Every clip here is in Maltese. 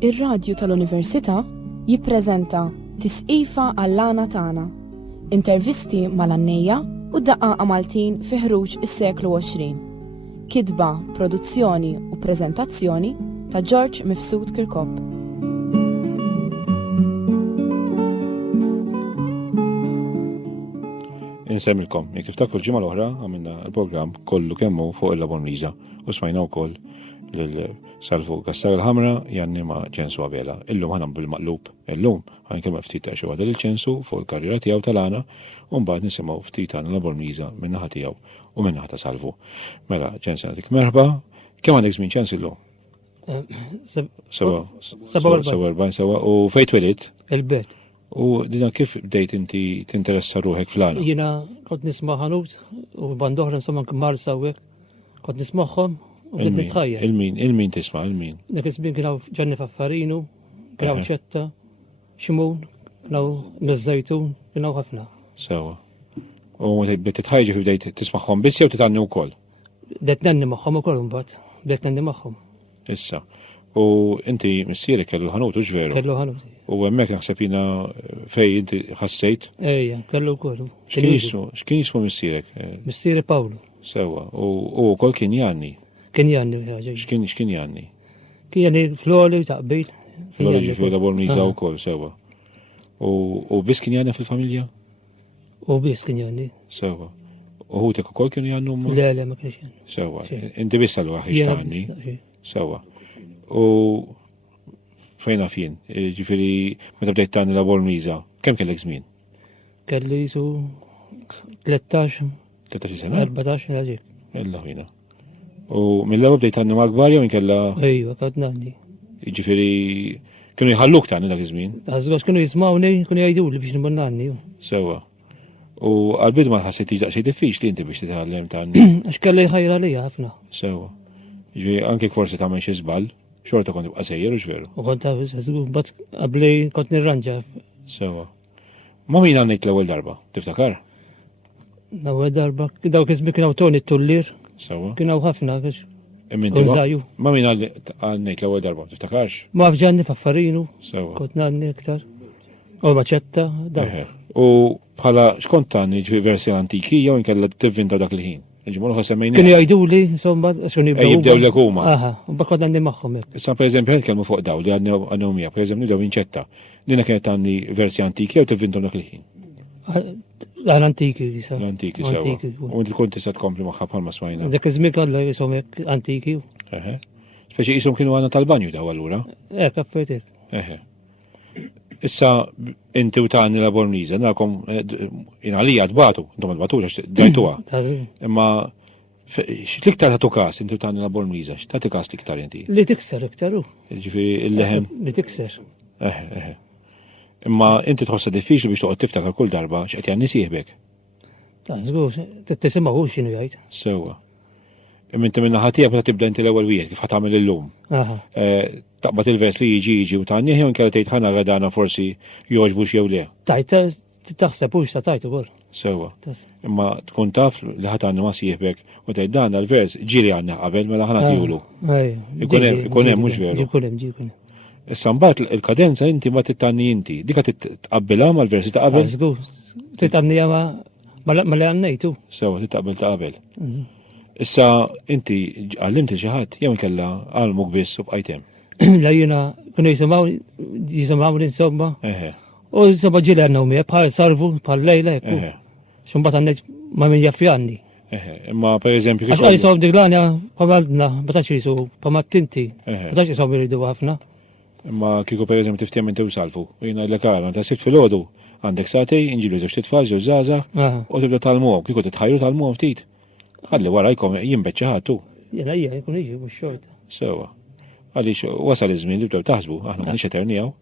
Ir-radju tal-Università jippreżenta Tisqifa għall-għana tagħna. Intervisti mal-għannejja u daqqa Maltin fi ħruġ is-seklu 20. Kitba, produzzjoni u preżentazzjoni ta' George Mifsud Kirkop. Insemmilkom, jek tiftakru l-ġimgħa l-oħra għamilna l-programm kollu kemmu fuq il-Labor Mliża u smajna wkoll lil-Salvu Gassar il-Ħamra Janni ma' Ċensu Avela. Illum ħanam bil-maqlub. Illum ħankellem ftit ta' xi waħda lil-Ċensu fuq il-karriera tiegħu tal-għana u mbagħad nisimgħu ftit għan Labor Mliża min-naħa tiegħu u min-naħa ta' Salvu. Mela, Ċensu nagħtik merħba. Kemm għandek żmien Ċensu illum? 47 u fejn twelid? Il-bet. U dina kif bdejt inti tinteressa ruħek fl-għana? Jiena kont nisma' ħanut u bandoħra insomma kmar sawek. Kont nismagħhom u bdiet nitħajjel. Il-min tisma' il-min? Dak iż-żmien kienu Ġanni Faffarinu, kienu ċetta, Ximun, kienu Miż-Żejtun, kienu ħafna. Sewa. U bdiet titħajġi fi bdejt tismagħhom biss jew titgħanni wkoll? Bdiet nenni magħhom ukoll imbagħad. Bdiet nenni magħhom. Issa. U inti missierek kellu ħanut u ġveru? Kellu ħanut. U hemmhekk naħseb jiena fej inti ħassejt? Ejja, kellu wkoll. X'kien jismu missierek? Missieri Pawlu. Sewa. U wkoll kien Janni? Kien Janni ħaġa. X'kien Janni? Kien Janni Floli taqbil. Floli ġifieri Labor Mliża wkoll sewa. U biss kien Janni fil-familja? U biss kien Janni. Sewa. U ħutek ukoll kienu Janni umma? Le, ma kienx Janni. Sewa. Inti biss allura ħiġ Janni? Sewa. U fejna fin? Ġifieri meta bdejt tagħni Labor Mliża, kemm kellek żmien? Kelli su 13 sena? 14 ħaġik. Illa ħina. U mill-ewwel bdejt tagħni ma' kbar jew inkella? Ejwa, kont nagħni. Ġifieri kienu jħalluk tagħni dak iż-żmien? Għażgħax kienu jismawni, kienu jgħiduli biex nimur nagħni. Sewa. U għal-bidu ma ħassejtix daqsxejn diffiċli inti biex titgħallem tagħni. Għax kelli jħajra lija ħafna. Sewa. Ġifieri anke forsi tagħmel xi żball, xorta kont tibqa' sejjer u x'veru. U kont mbagħad qabli kont nirranġa. Sewa. Ma min għandek l-ewwel darba, tiftakar? L-ewwel darba, dawk iż-żmien kienu Toni Tullier. Sewa. Kienu ħafna għax. Ma min għandek l-ewwel darba, tiftakarx? Ma Ġanni Faffarinu. Sewa. Kont nagħni iktar. U maċetta, daw. U bħala xkont tagħni versi antiki jew inkella tivvinta dak il-ħin. Ġimgħu ħa semmejni. Kienu jgħiduli insomma x'kun jibdew huma. Aha, u bakod għandi magħhom hekk. Issa pereżempju ħelkelmu fuq daw li għandhom mija, pereżempju nibdew inċetta. Dina kienet għandi versi antiki jew tivvintom dak il-ħin. L-antiki, sa. L-antiki, sewa. U inti kont tista' tkompli magħha bħalma smajna. Dak iż-żmien kollha jisom hekk antiki. Speċi qishom kienu għandna tal-banju daw allura. Hekk affetek. Issa inti u tagħni Labor Mliża, nagħkom għalija tbatu, intom tbatux għax dajtuha. Imma x'liktar tagħtu każ inti u tagħni Labor Mliża, x'tagħti każ liktar inti? Li tikser iktar hu. Ġifieri il-leħen. Li tikser. Imma inti tħossha diffiċli biex toqgħod tiftakar kull darba x'qed Janni sieħbek. Żgur, tisimgħu x'inhu jgħid. Sewwa. Imma inti minn naħa tiegħek meta tibda inti l-ewwel wieħed kif ħatamel illum. Taqbad il-vers li jiġi u tagħni jew inkella tgħid ħana għadana forsi jogħġbux jew le. Tajta taħseb hux ta' tajt ukoll. Sewwa. Imma tkun taf li ħadd għandna ma sieħbek u tgħid dan l-vers ġieli għandna qabel mela ħana tiegħu. Ikun hemm mhux veru. Ikun hemm. Issa mbagħad il-kadenza inti ma tittanni inti, dik titqabbilha mal-versi ta' qabel. Żgur. Titqannija ma li għannejtu. Sewwa titqabbel ta' qabel. Issa inti għallimti xi ħadd jew inkella għalmuk biss u bqajt hemm. La jiena kienu jisimgħu insomma. U insomma ġieli għandna umija bħal sarvu bħal lejla hekk. X'imbagħad għandek ma min jaffi Imma pereżempju kif. Għax jisom dik l-għanja bħal ma tax jisu bħal tinti. Ma tax jisom jridu ħafna. Imma kieku pereżempju tifhem inti u Salvu. Jiena l-lekara ta' sitt filgħodu għandek satej inġilu żewġ titfal ġew żgħażagħ u tibda talmuhom kieku titħajru talmuhom ftit. Ħalli wara jkom jinbeċċa ħatu. Jena jkun jiġi mhux xorta. Sewwa. Għaliex wasal iż-żmien li bdew taħsbu aħna m'għandniex eternijaw.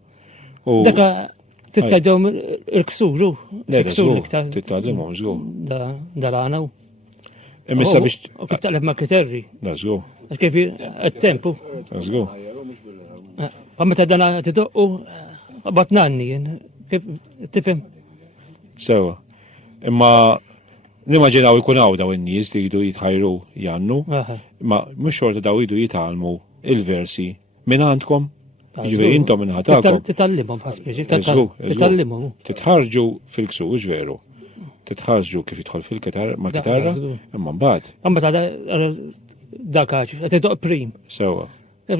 Daka titgħidhom il-ksuru. Il-ksur titgħallimhom żgur. Dal-għana. Imissa biex. U kif taqleb ma' kriterri. Żgur. Għax kif għat-tempu. Żgur. Ma meta dana tidoqqu batnanni kif tifhem. Sewwa. Imma nimmaġinaw ikun hawn daw in-nies li jridu jitħajru Jannu, ma mhux xorta daw jridu jitgħallmu il-versi minn għandkom Ġifieri intom minn ħatakom. Titallimhom ħasbiex, titallimhom. Titħarġu fil-ksuġ veru. Titħarġu kif jidħol fil-kitarra ma' kitarra, imma mbagħad. Dak qed idoq prim. Sewwa. U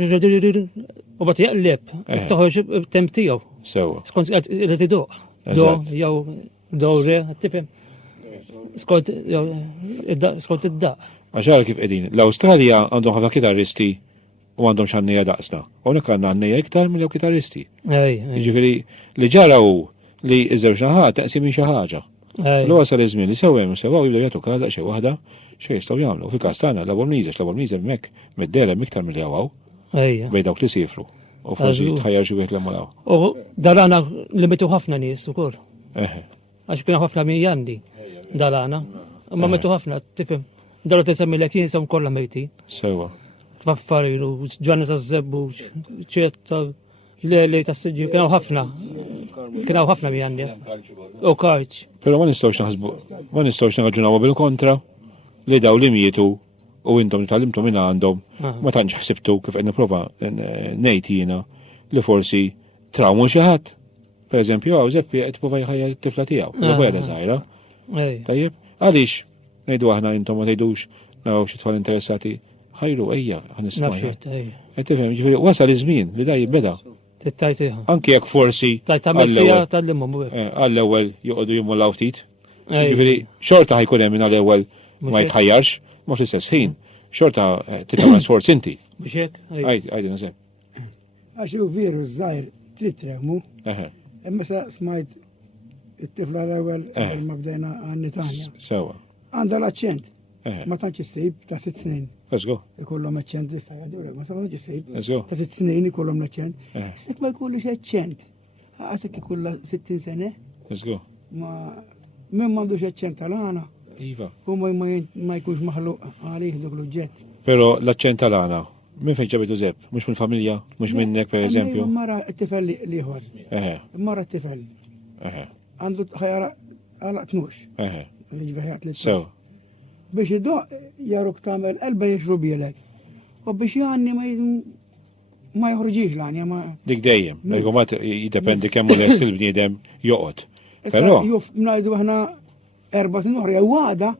bat jaqleb, toħroġ temp tiegħu. Sewwa. Skont qed idoq. Do jew do re, tifhem. Skont id-daq. Għaxar kif qegħdin. L-Awstralja għandhom ħafna kitarristi u għandhom x'għannejja daqsna. Hawnhekk għandna għannejja iktar mill kitarristi. Jiġifieri li ġaraw li iż-żewġ naħat taqsim xi ħaġa. L-wasal iż-żmien li sewhem sewgħu jibdew jagħtu każa xi waħda xejn jistgħu jagħmlu. Fil-każ tagħna l-Aborniża hemmhekk mid-delem iktar milli hawn. Bejn dawk li sifru. U forsi tħajjar xi wieħed l-emmolaw. U dalana limitu ħafna nies ukoll. Għax kienu ħafna min jandi dalana. Ma metu ħafna, tifhem. Daru tisemmilek jinsom kollha mejtin. Sewwa. Tfaffarilu, ġanna ta' zebbu, ċetta, leli ta' s-sġi, kienaw ħafna mi għandi. U karċ. Pero ma nistawx naħġunaw bil-kontra li daw li mietu u intom li tal-imtu minna għandhom ma tantx ħsibtu kif qed nipprova ngħid jiena li forsi trawmu xi ħadd. Per eżempju, għaw Zeppi qed prova jħajja t-tifla tiegħu, l-vojja żgħira. Tajjeb, għaliex ngħidu aħna intom ma tgħidux naraw xi tfal interessati ħajru ejja ħanisma'. Tifhem, ġifieri wasal iż-żmien li da jibbeda. Anke jekk forsi għall-ewwel joqogħdu jimullaw ftit. Ġifieri xorta ħajkun hemm għall-ewwel ma jitħajjarx, ma fl-istess ħin. Xorta titgħamel sforz inti. Biex hekk? Għajdi nażem. Għax hu veru żgħir trid trehmu. Imma smajt it-tifla l-ewwel ma bdejna għanni Tanja. Sewa. Għandha l-aċċent. Ma tantx issib ta' 6 snin. Let's go. Ikollhom aċċent jista' jgħidu ma tantx issib. Let's go. Ta' 6 snin ikollhom l-aċċent. Issek ma jkollux aċċent. Għasek ikollha 60 sene. Let's go. Ma min m'għandux aċċent tal-għana. Iva. U ma jkunx maħluq għalih dak l-oġġett. Però l-aċċent tal-għana min fejn ġabitu Zepp? Mhux mill-familja? Mhux minnek per eżempju? Mara t-tifel liħor. Mara t-tifel. Għandu ħajara għalaq tnux. Sew. Biex id-doq jaruk tamel elba jixru bielek. U biex janni ma jħorġiġ l-għanja ma. Dik dejjem, l-għumat jidependi kemmu l-est il-bniedem joqot. Pero. Juf mnajdu għahna 4 snin uħra jawada.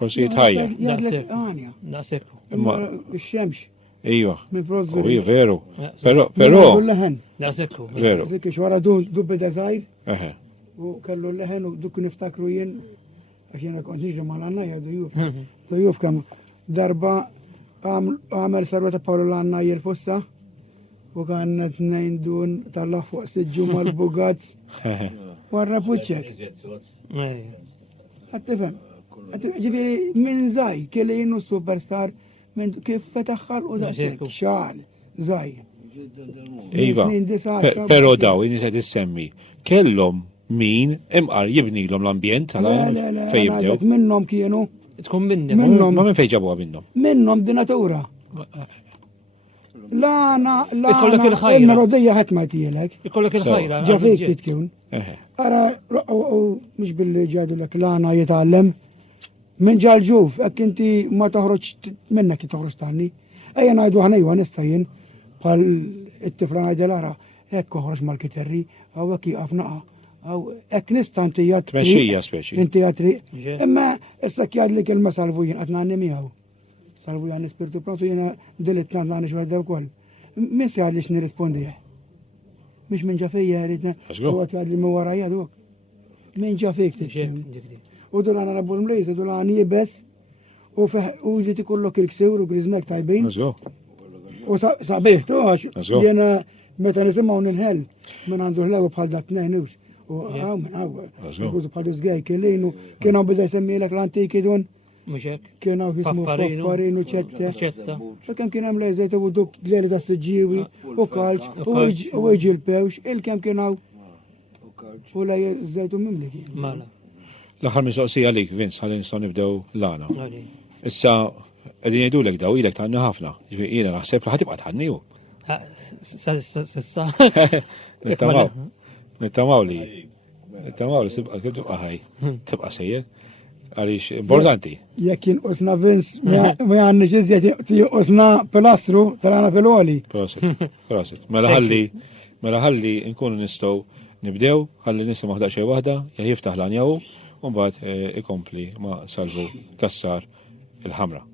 Forsi jitħajja. Nasekku. Imma x-xemx. Iva. Min provdu. U veru. Pero. Nasekku. Veru. Zekki xwara du bida zaħir. U kellu l-leħen u dukku niftakru jien. Għax jena kont niġu mal-għanna jgħadu juf. Du juf kam darba għamel sarweta Paolo l-għanna jirfussa u kan t-nejn dun tal-laħ fuq s-sġu mal-bugazz warra puċċek. Għattifem. Ġifiri minn zaj, kelli jinnu superstar minn kif fetaħħal u daqsek xaħal zaj. Iva, pero daw, jini se tissemmi, kellhom min imqar jibnilhom l-ambjent fejn jibdew. Minnhom kienu. Tkun minnhom. Ma minn fejn ġabuha minnhom. Minnhom dinatura. Ikollok il-ħajra. Il-rodija ħadd ma tielek. Ikollok il-ħajra. Ġafik titkun. Ara mhux billi ġadu lek l-għana jitgħallem. Min ġal-ġuf, hekk inti ma toħroġ minnek toħroġ tanni. Ejja ngħidu ħanejwa nista' jien bħal it-tifla ngħidel ara hekk oħroġ mal-kiterri hawn hekk jaqaf naqa'. Għaw, ek nista inti jgħat. Tmexxija speċi. Inti jgħatri. Imma issa kjad li kelma salvu jien għatna għanni miegħu. Salvu jgħan spiritu pronto jena dilit tant għanni xwadda wkoll. Mis jgħad li x'nirrispondi. Mhux minn ġafejja jridna. U għat jgħad li minn warajja dok. Minn ġafejk tixtieq. U dul għana rabbu l-mlejza dul għani jibes u ġiti kollok il-ksewr u grizmek tajbin. U sabiħ għax jena meta nisimgħu ninħel minn għandu l-għu bħal dak nejnux. U għaw minn għaw, għużu bħal zgħaj kellinu, kienu bida jisemmilek l-antiki dun. Muxek. Kienu jismu Faffarinu ċetta. Kem kien hemm lejżejt u duk għleli ta' s-ġiwi u kalċ u iġi l-pewx, il-kem kienu u la jżejtu mimliki. Mala. L-aħħar mistoqsija għalik, Vince, ħalli nistgħu nibdew l-għana. Issa, qegħdin jgħidulek daw ilek tħanni ħafna, jiena naħseb li ħatibqa' tħanniju. Sissa. Nittamaw li tibqa' ħaj, tibqa' sejjed. għaliex importanti. Jekk jinqusna Vince ma għandniex iżjed jinqusna pilastru tal-għana fil-għoli. Prosit. Mela ħalli nkunu nistgħu nibdew, ħalli nisimgħu daqsxejn waħda, jiftaħ l-għanjaw, u mbagħad ikompli ma' Salvu Kassar il-Ħamra.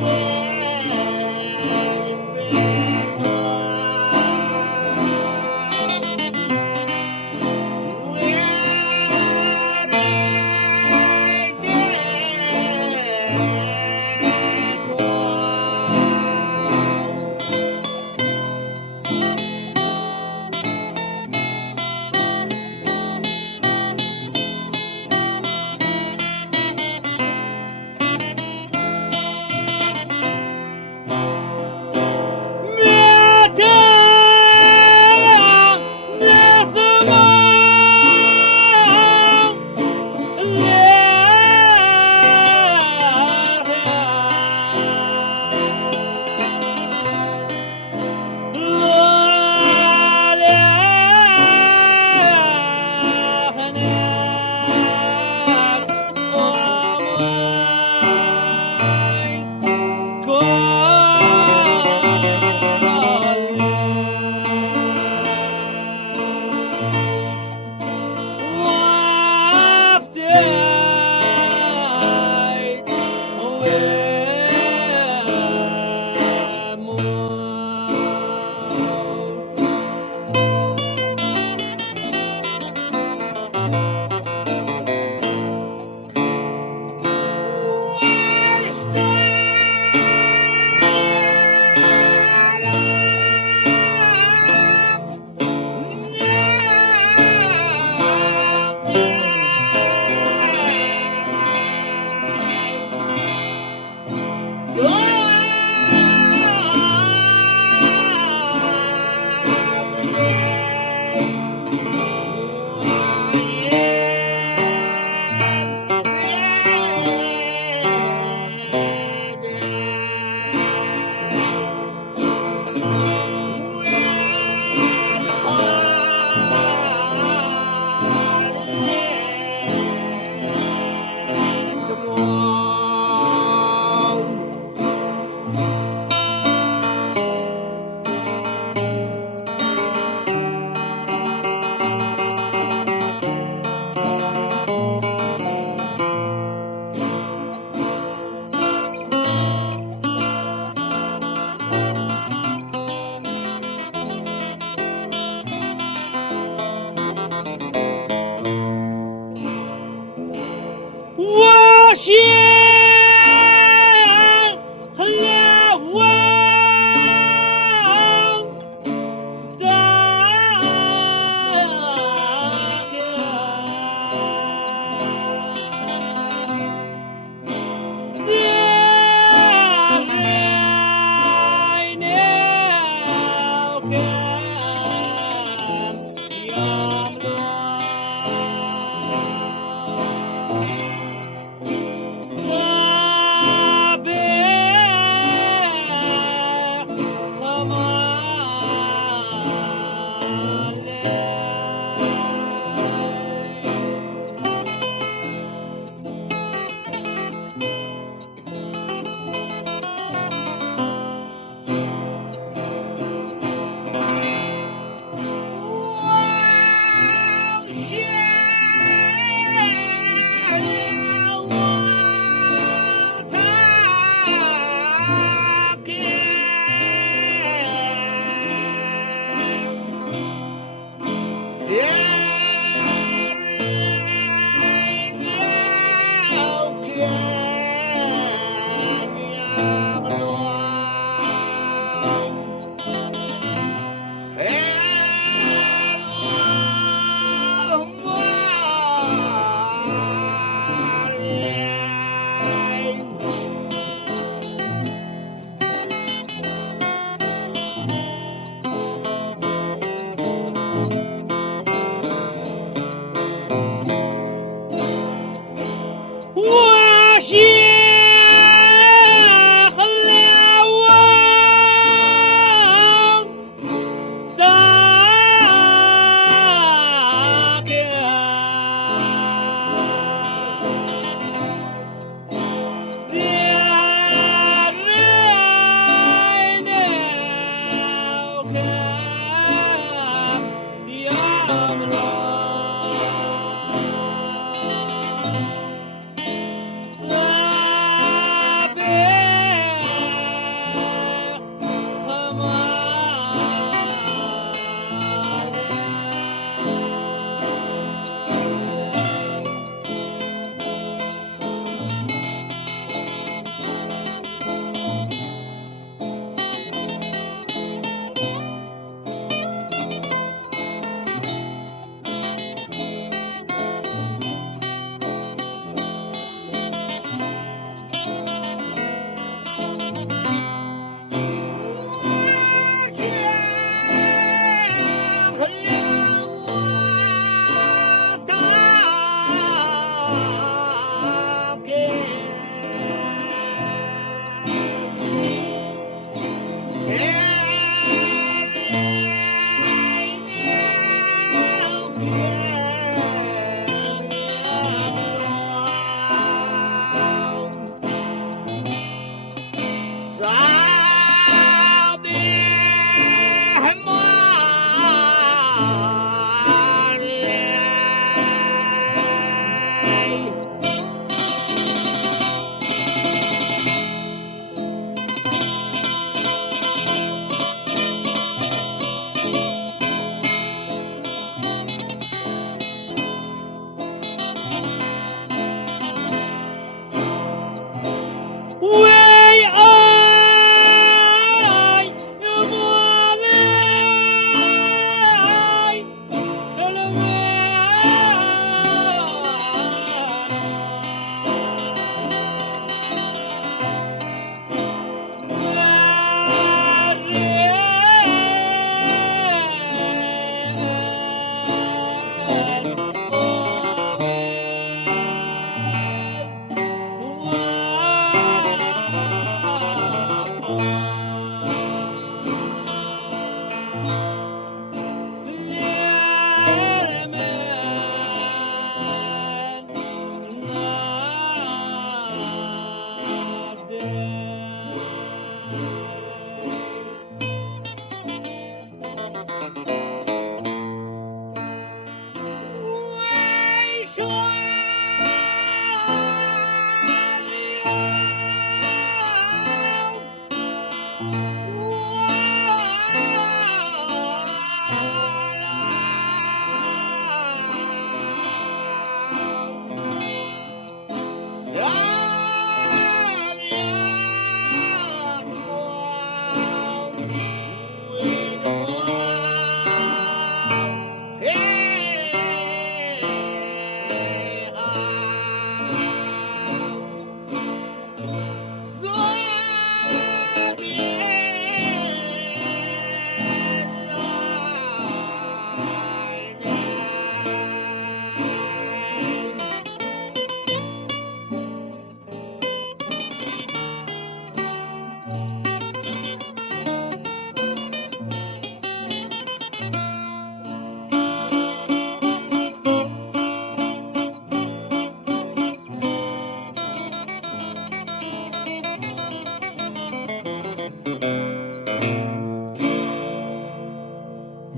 Yeah.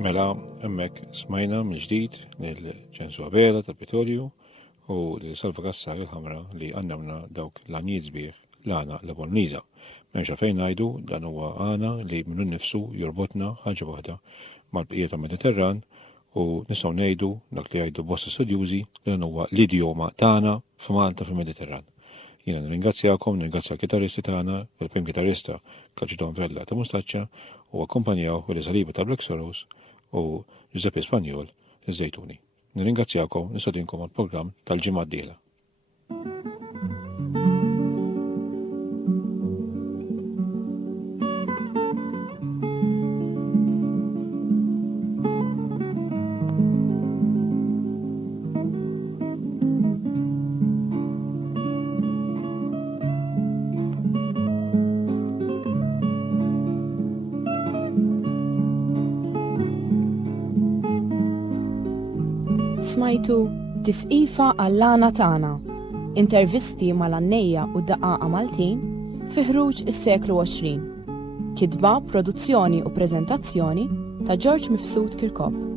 Mela, emmek smajna minn ġdid l-ċensu Abela tal-Petrolju u l-Salva Kassar il-ħamra li għannamna dawk l-għanijiet sbieħ l-għana l-Bolniza. Memxa fejn ngħidu dan huwa għana li minnu nnifsu jorbotna ħaġa waħda mal-bqija tal-Mediterran u nistgħu ngħidu dak li jgħidu bosta studjużi li dan huwa l-idjoma tagħna f'Malta fil-Mediterran. Jiena nirringrazzjakom, nirringrazzja l-kitaristi tagħna, il-prim kitarista Calciton Vella ta' Mustaċċa u akkumpanjaw il-Saliba ta' Black Sorrows u Giuseppe Spanjol iż-Żejtuni. Nirringrazzjakom nistgħudinkom għall-programm tal-ġimgħa d-dieħla. Smajtu Tisqifa għall-għana tagħna. Intervisti mal-għannejja u d-daqaqa Maltin fi ħruġ is-seklu 20. Kitba, produzzjoni u preżentazzjoni ta' George Mifsud Kirkop.